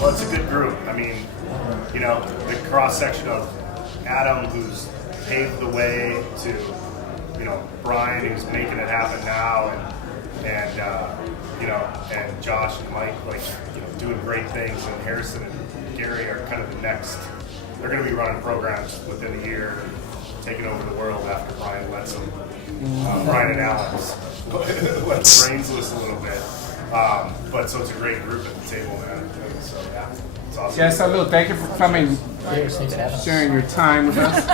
Well, it's a good group. I mean, you know, the cross-section of Adam, who's paved the way, to, you know, Brian, who's making it happen now, and you know, and Josh and Mike, like, you know, doing great things, and Harrison and Gary are kind of the next. They're going to be running programs within a year, taking over the world after Brian lets them. Brian and Alex let brains loose a little bit. But so it's a great group at the table, man. And so yeah, it's awesome. Yeah, salute. Thank you for coming, sharing your time with us.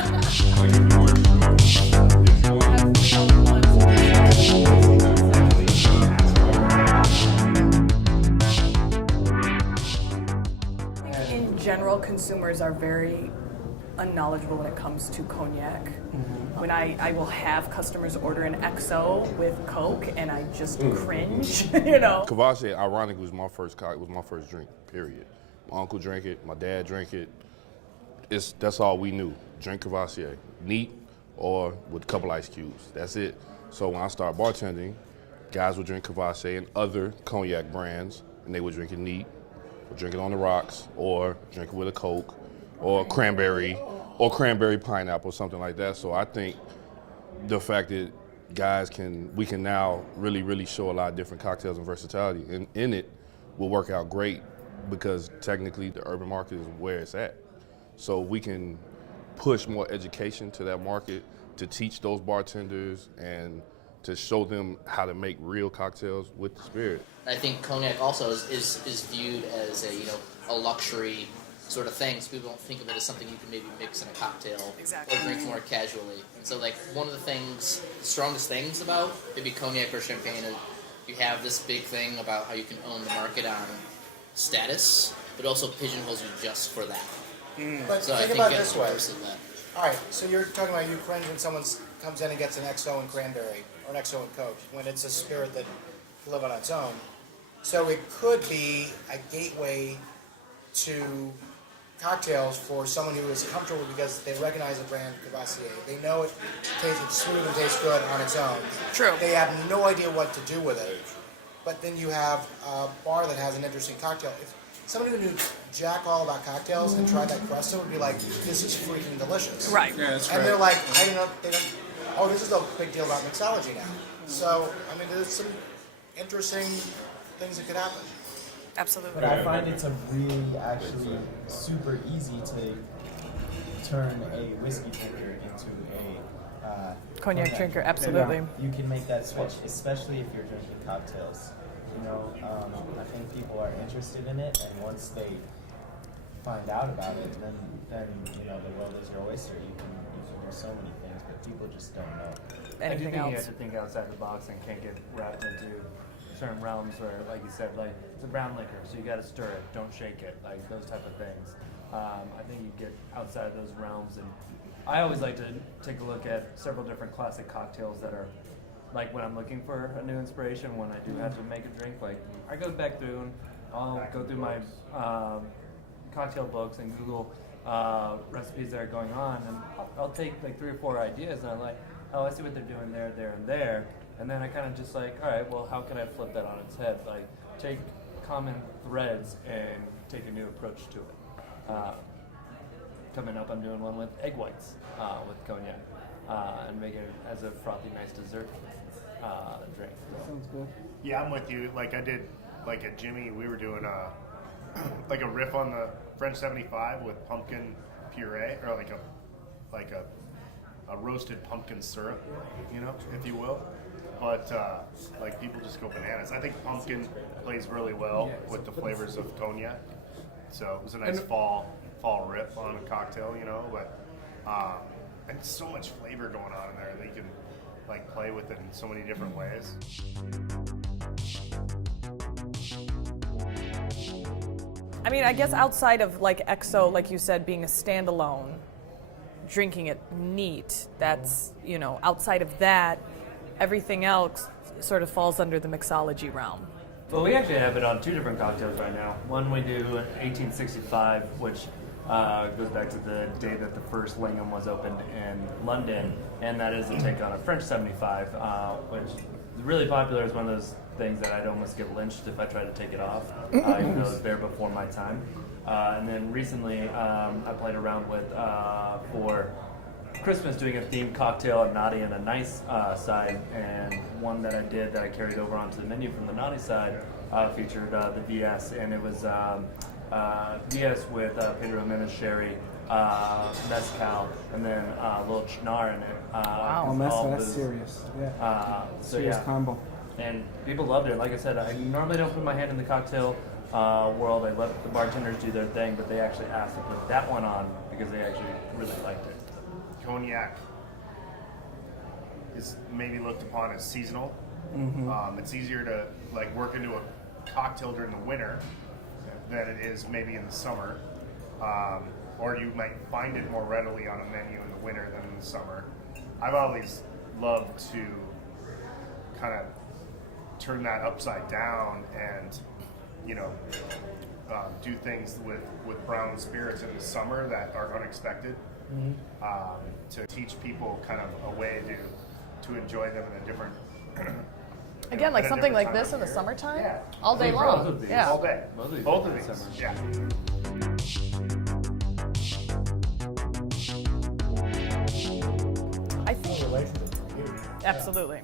In general, consumers are very unknowledgeable when it comes to cognac. When I will have customers order an XO with Coke, and I just cringe, you know. Courvoisier, ironically, was my first drink. Period. My uncle drank it. My dad drank it. That's all we knew. Drink Courvoisier, neat or with a couple ice cubes. That's it. So when I started bartending, guys would drink Courvoisier and other cognac brands, and they would drink it neat, or drink it on the rocks, or drink it with a Coke, or cranberry pineapple, something like that. So I think the fact that we can now really show a lot of different cocktails and versatility in it will work out great, because technically the urban market is where it's at. So we can push more education to that market to teach those bartenders and to show them how to make real cocktails with the spirit. I think cognac also is viewed as a luxury sort of thing, so people don't think of it as something you can maybe mix in a cocktail or drink more casually. And so, like, one of the strongest things about maybe cognac or champagne is you have this big thing about how you can own the market on status, but also pigeonholes you just for that. But So think I about think it this way. that. All right, so you're talking about you cringe when someone comes in and gets an XO and cranberry, or an XO and Coke, when it's a spirit that can live on its own. So it could be a gateway to cocktails for someone who is comfortable because they recognize the brand Courvoisier. They know it tastes smooth and tastes good on its own. True. They have no idea what to do with it. But then you have a bar that has an interesting cocktail. If somebody who knew jack all about cocktails and tried that Cresta would be like, this is freaking delicious. Right. Yeah, that's And right. they're like, I don't know, oh, this is a big deal about mixology now. So, I mean, there's some interesting things that could happen. Absolutely. But I find it's a really, actually, super easy to turn a whiskey drinker into a Cognac drinker, absolutely. You can make that switch, especially if you're drinking cocktails. You know, I think people are interested in it, and once they find out about it, then you know, the world is your oyster. You can do so many things, but people just don't know. Anything I do think else? you have to think outside the box and can't get wrapped into certain realms where, like you said, like it's a brown liquor, so you got to stir it, don't shake it, like those type of things. I think you get outside of those realms, and I always like to take a look at several different classic cocktails that are, like when I'm looking for a new inspiration, when I do have to make a drink, like I go back through and I'll go through my cocktail books and Google recipes that are going on, and I'll take like 3 or 4 ideas, and I'm like, oh, I see what they're doing there, and there. And then I kind of just like, all right, well, how can I flip that on its head? Like, take common threads and take a new approach to it. Coming up, I'm doing one with egg whites with cognac and make it as a frothy, nice dessert drink. Sounds good. Yeah, I'm with you. Like I did, like at Jimmy, we were doing like a riff on the French 75 with pumpkin puree, or like a roasted pumpkin syrup, you know, if you will. but like people just go bananas. I think pumpkin plays really well with the flavors of cognac. So it was a nice fall rip on a cocktail, you know. But and so much flavor going on in there that you can like play with it in so many different ways. I mean, I guess outside of like XO, like you said, being a standalone, drinking it neat, that's, you know, outside of that, everything else sort of falls under the mixology realm. Well, we actually have it on 2 different cocktails right now. One we do in 1865, which goes back to the day that the first Lingham was opened in London, and that is a take on a French 75, which is really popular. It's one of those things that I'd almost get lynched if I tried to take it off, even though it was there before my time. And then recently, I played around with, for Christmas, doing a themed cocktail, a naughty and a nice side, and one that I did that I carried over onto the menu from the naughty side featured the VS, and it was VS with Pedro Jimenez sherry, mezcal, and then a little chinar in it. Wow, that's serious. Yeah. Serious combo. And people loved it. Like I said, I normally don't put my hand in the cocktail world. I let the bartenders do their thing, but they actually asked to put that one on because they actually really liked it. Cognac is maybe looked upon as seasonal. It's easier to like work into a cocktail during the winter than it is maybe in the summer, or you might find it more readily on a menu in the winter than in the summer. I've always loved to kind of turn that upside down and, you know, do things with brown spirits in the summer that are unexpected, to teach people kind of a way to enjoy them in a different Again, like something like this in the summertime, all day long. Yeah, all day. Both of these. Yeah. I think absolutely.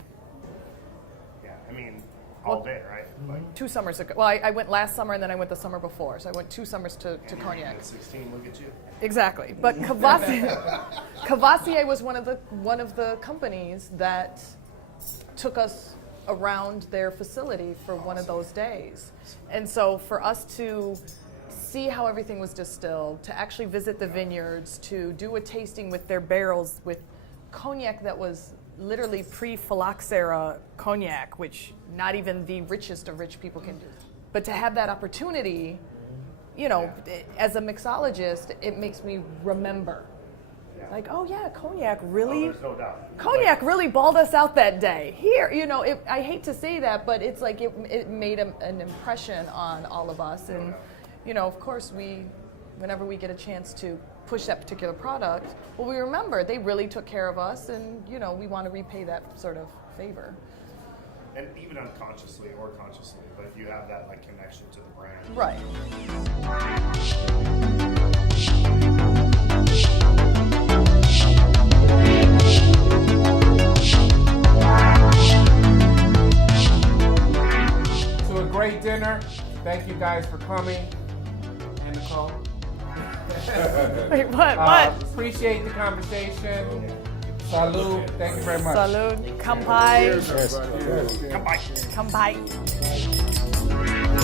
Yeah, I mean, all day, right? Like 2 summers ago. Well, I went last summer and then I went the summer before. So I went 2 summers to Cognac. 16, look at you. Exactly. But Courvoisier was one of the companies that took us around their facility for one of those days. And so for us to see how everything was distilled, to actually visit the vineyards, to do a tasting with their barrels with cognac that was literally pre-phylloxera cognac, which not even the richest of rich people can do. But to have that opportunity, you know, as a mixologist, it makes me remember. Like, oh yeah, cognac really, there's no doubt. Cognac really balled us out that day. Here, you know, I hate to say that, but it's like it made an impression on all of us. And, you know, of course, whenever we get a chance to push that particular product, well, we remember they really took care of us, and, you know, we want to repay that sort of favor. And even unconsciously or consciously, but you have that like connection to the brand. Right. To a great dinner. Thank you guys for coming. And Nicole. Wait, what? Appreciate the conversation. Salud. Thank you very much. Salud. Kampai. Come by. Kampai.